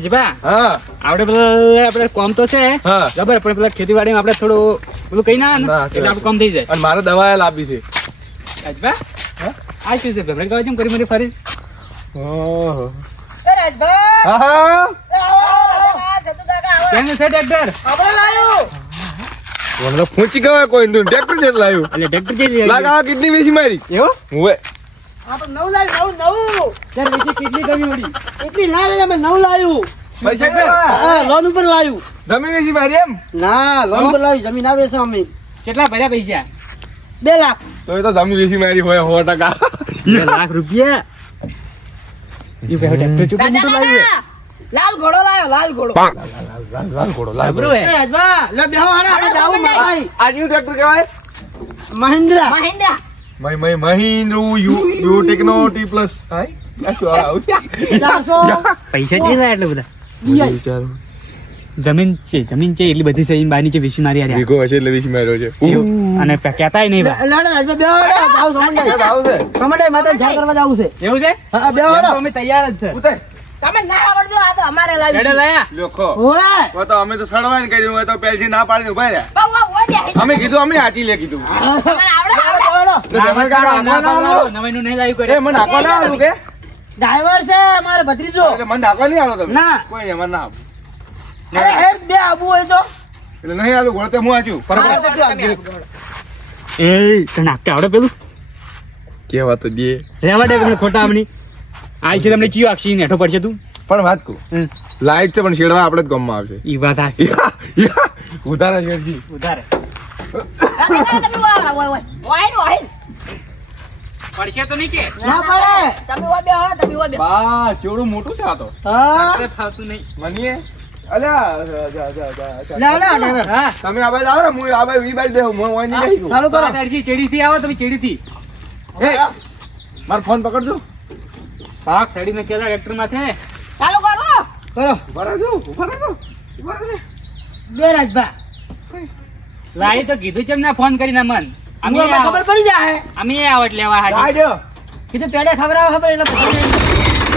હા આપણે કોમ તો છે હા ખબર પણ પેલા ખેતીવાડીમાં આપણે થોડું પેલું કઈ ના ના, એટલે આપણું કામ થઈ જાય. અને મારે દવા લાવી છે રાજભા આ શું છે ભેગા ગાવ કરી મને ફરી ઓહો એ રાજભા હા હા કેમ છે ટ્રેક્ટર આપણે લાયો મને પૂછી ગયો કોઈ નું ટ્રેક્ટર જે લાવ્યું એટલે ટ્રેક્ટર જે લાગા કેટલી વેચી મારી એવો ઓએ આપણે નવ લાવ્યું નવ ચાલ વેચી કેટલી કમી મળી એટલી ના આવે અમે નવ લાવ્યું પૈસા કે હા લોન ઉપર લાવ્યું જમીન વેચી મારી એમ ના લોન ઉપર લાવ્યું જમીન આવે છે અમે કેટલા ભર્યા પૈસા 2 લાખ તો એ તો જમીન વેચી મારી હોય 100%. 2 લાખ રૂપિયા એ ભાઈ ટ્રેક્ટર ચૂકું મોટું લાવ્યું લાલ ઘોડો લાયો લાલ ઘોડો લાલ ઘોડો લાલ બરોબર એ રાજભા લે બેહો હાડા આપણે જાવું માઈ આ કયું ટ્રેક્ટર કહેવાય મહિન્દ્રા મહેન્દ્રા મહિન્દ્ર યુ ટેકનો ટી પ્લસ હાય આ શું આવું 400 પૈસા કેટલા એટલે બધા DI. વિચારું જમીન છે એટલી બધી છે એની બાની છે વીસી મારી યાર વીઘો હશે એટલે વેચી માર્યો છે એવું. અને કહેતાય નહીં બા લાડા રાજભા બેહો હાડા જાવું સમંડાઈ આવું છે સમંડાઈ માતા જા કરવા જાવું છે એવું છે હા બેહો એમ તો હાડા અમે તૈયાર જ છે ઉતાર તમે ના આવડતો આ તો અમારે હેડે લાવ્યું લાયા લોખો ઓય તો તો અમે તો સડવાય ને કહ્યું હોય તો પેલથી ના પાડીને ઉભા રહ્યા બહુ ઓ દે અમે કીધું અમે હાચી લે કીધું તમારે આવડે આવડે હાડા તો જમાઈ કાકા આંખવા ના આવો? નવાઈનું નહીં લાવ્યું એ કરે મને આંખવા ના આવું કે ડ્રાઈવર છે મારો ભત્રીજો એટલે મને આંખવા નહીં આવો તમે ના. કોઈ એમાં ના આવું અરે હેડ બે આબુ હોય તો એટલે નહીં આલું ઘોડે હું આચું એ તને નાખતા આવડે પેલું કેવા તો દે રેવા દે તમને ખોટા આમની આ છે તમને ચિયો આક્ષી નેઠો પડશે તું પણ વાત કહું લાઈટ છે પણ શેડવા આપણે જ ગામમાં આવશે ઈ વાત હાસી ઉધારા શેરજી ઉધારે તમે વાળા ઓય ઓય ઓય ઓય પડશે તો નહીં કે ના પડે તમે ઓય બે હો તમે ઓય બે બા ચોડું મોટું છે આ તો હા થાતું નહીં મનીએ અલ્યા લાડા હા તમે આ બાજુ આવો ને હું આ બાજુ ઈ બાજુ બેહું હું ઓય નહીં બેહી ચાલુ કરો ચેડીથી આવો તમે ચેડીથી મારો ફોન પકડજો પાક સડીને કેલા ટ્રેક્ટર માં છે ચાલુ કરો કરો ઉભા રહેજો ઉભા રહેજો ઉભા રહેજો બે રાજભા લાઈ તો કીધું છે ના ફોન કરીને મન અમે અમને ખબર પડી જાય અમે આવટ લેવા હાજી આજો કીધું પેડે ખબર આવે ખબર એટલે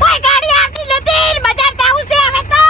કોઈ ગાડી આવતી નથી બજાર જાવું છે હવે તો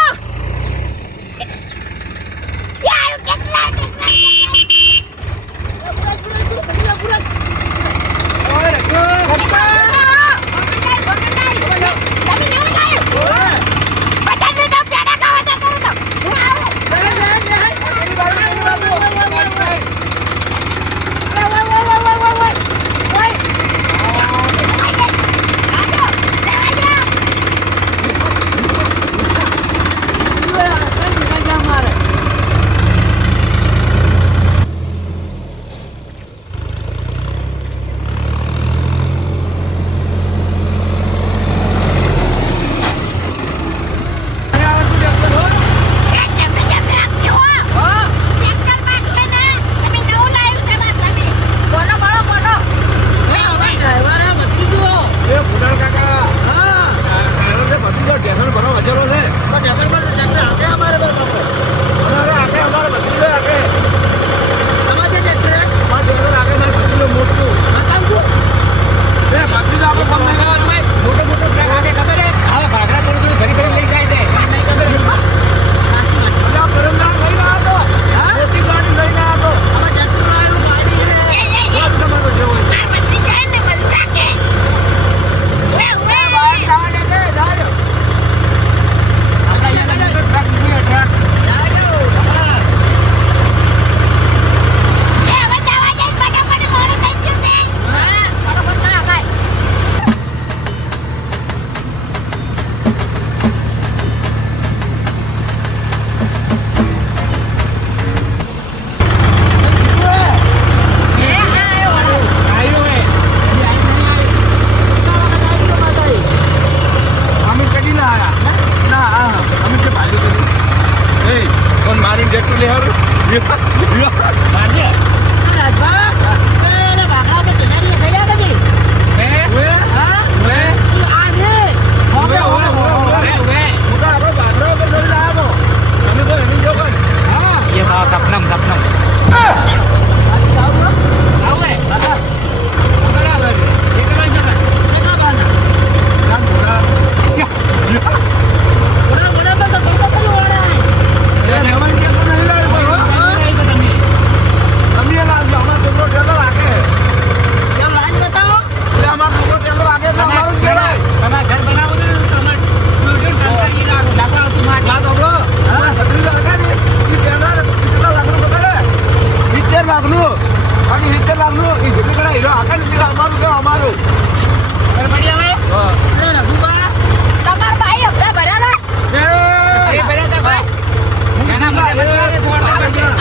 તમારા ભાઈ હપ્તા ભર્યા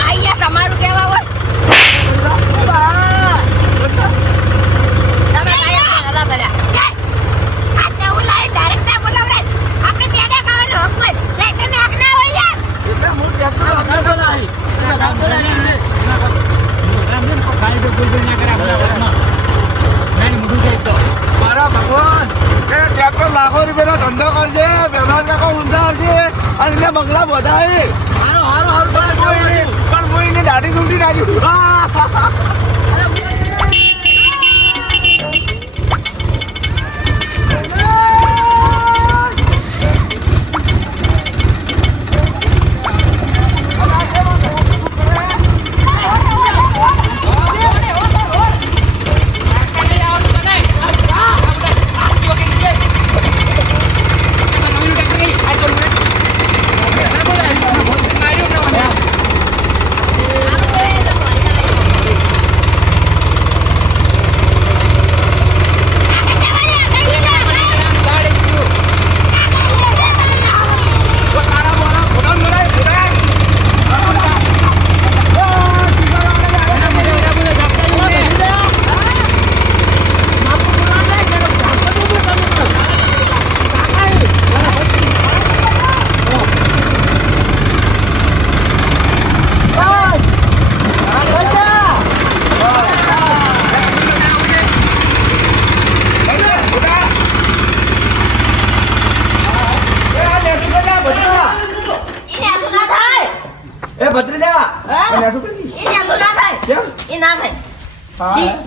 આયા તમારું કેવા હોય તમે આયા ભર્યા આજે હું લાઈ ડાયરેક્ટ ના બોલાવ રે આપણે પેડા ખાવાનો હક હોય લેટર ને હક ના હોય યાર એટલે હું ટ્રેક્ટર વગાડતો નહીં મારા ભગવાન એ ટ્રેક્ટર લાખો રૂપિયાનો ધંધો કરશે વ્યવહાર કાકો ઊંધા આવશે અને એને બંગલા વધારે પણ હું એને દાઢી સૂંટી નાખ્યું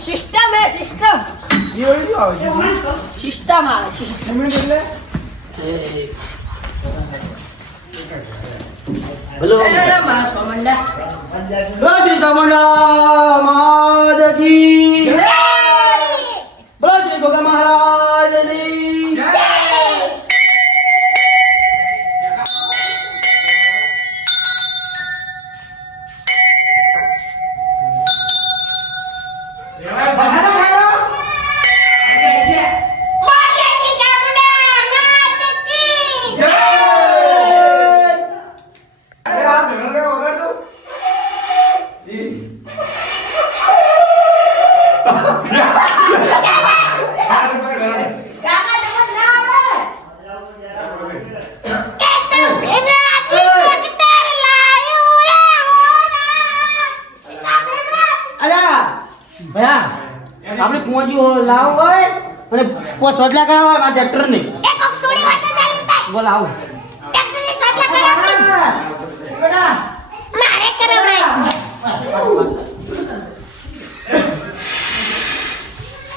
સિસ્ટમ હે સિસ્ટમ સિસ્ટમ આવે સિસ્ટમ બોલો શ્રી ચામુંડા માત કી જય બોલો શ્રી ગોગા મહારાજની જય આપણે પહોંચ્યું લાવ હોય અને સોટલા કરાવવા હોય મારા ટ્રેક્ટર ને એક ઓક્સોડી વાત ચાલી થાય બોલ આવ ટ્રેક્ટર ની સોટલા કરાવડી બેટા મારે કરાવરાય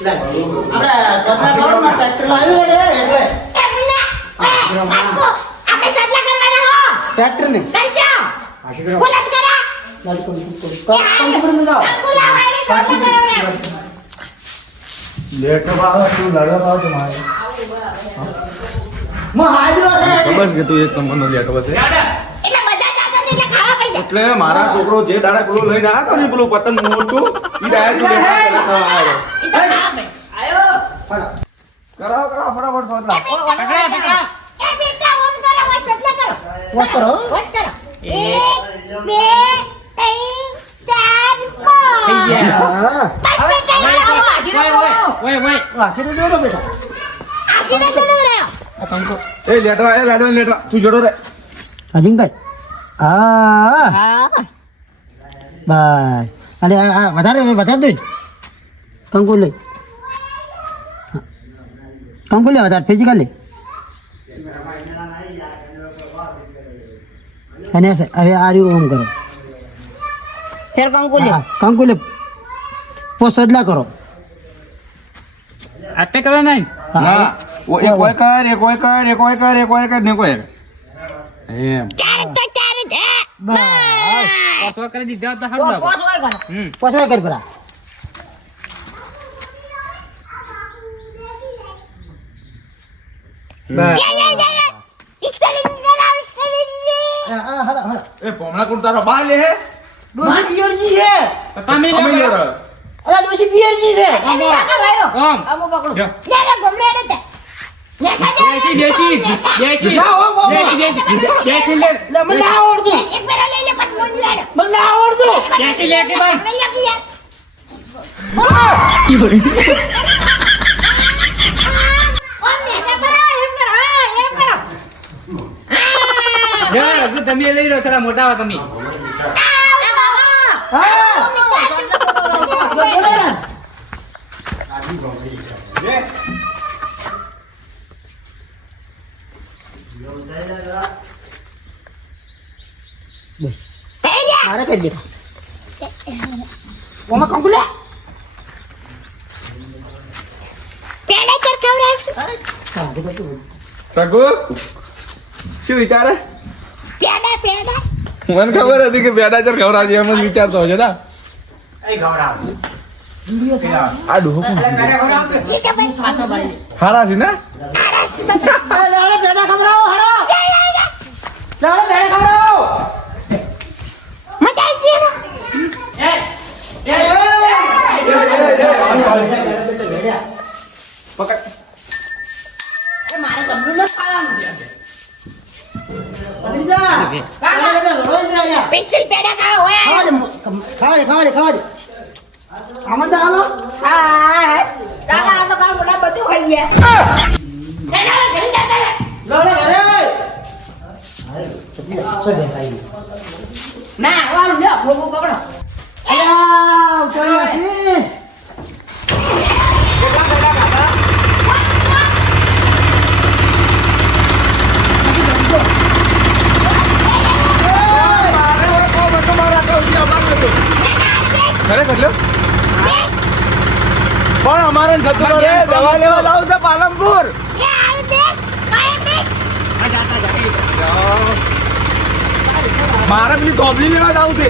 લે આપણે સોટલા કરો મારા ટ્રેક્ટર લાવ્યું રે એટલે આપણે સોટલા કરવાના હો ટ્રેક્ટર ને કરજો આશી કરો બોલત કરા લાલ કોણ પર મે જાઓ બોલાવાય સોટલા કરાવરાય લેટર વાળો તું લડવા તમારે મો હાજો છે ખબર કે તું એક નંબરનો લેટર છે એટલે બધા જાતો ને એટલે ખાવા પડી જાય એટલે મારા છોકરો જે દાડા પેલો લઈને આવ્યો હતો ને પેલું પતંગ મોટું ઈ દાડા તું પેલા ખાવા આવ્યો ઈ તો ખાવા પડી આયો કરાવો ફટાફટ સોટલા એ બેટા ઓન કરો હોય સોટલા કરો વાત કરો વોચ કરો 1 2 3 4 5 હા હવે કઈ આવો આશીર્વાદ આશીર્વાદ દો બેટા આશીર્વાદ દો રે આ તંકો એ લેટવા તું જોડો રે અજિંભાઈ હા હા બસ અને આ વધારે દો કંકુ લઈ કંકુ લે વધારે ફિઝિકલી અને હવે આ રહ્યું ઓમ કરો ફેર કંકુલી હા, કંકુ લે પોસદલા કરો આટે કરવા નહીં ના એક કોઈ કર એક કોઈ કર એક કોઈ કર એક કોઈ કર ને કોઈ એમ ચાર તો ચાર જ હે. બસ પાછો કરી દીધા તો હારું પોસ હોય કરો પોસવા કર પરા યા ઇસ્ટલિંગ જરા ઇસ્ટલિંગ હા હળો હળો એ પોમણા કોણ તારો બાર લે હે ડોસી પિયરજી છે તમે અમે લે લેરો અલા ડોસી પિયરજી છે આમ આમો પકડો જરા ગમરે દે ને બેસી બેસી બેસી બેસી લે લે મને ના આવડતું એક બેરા લઈ લે પછી બોલી લેડો મને ના આવડતું બેસી લે કે ભાઈ લઈ લે યાર ઓમ ને સપડા એમ કરો એમ કરો યાર હજુ તમે લઈ લો થોડા મોટા હો તમે મારે કરી બેટા ઓમાં કંકુ લે પેડા ચર ખવડાવશું સગુ શું વિચારે પેડા મને ખબર હતી કે બેડા ચર ખવડાવજે એમ જ વિચારતો હશે ના આ ડોહો કોણ છે? જી કે ભાઈ પાછો બળી હારા છે ને લાડે પેડા ખવડાવો હળો લાડે પેડા ખવડાવો મજા આવી ગઈ પકડ એ મારે ગમરું ન ખાવાનું પકડી જા રોઈ જા સ્પેશિયલ પેડા ખાવા હોય ખાવા આમાં તો હાલો હા દાદા આ તો કાળ મોટા બધું ખાઈ ગયા એના ઘરે જતા રહે લાડે ઘરે ના વાળું લ્યો ભોગું પકડો અલ્યા ઉઠાડી ખરેખર લ્યો પણ અમારે થતું નથી. દવા લેવા જાવ છે પાલનપુર યા આઈ બેસ કાઈ બેસ મારે બી ગોબલી લેવા જાવ છે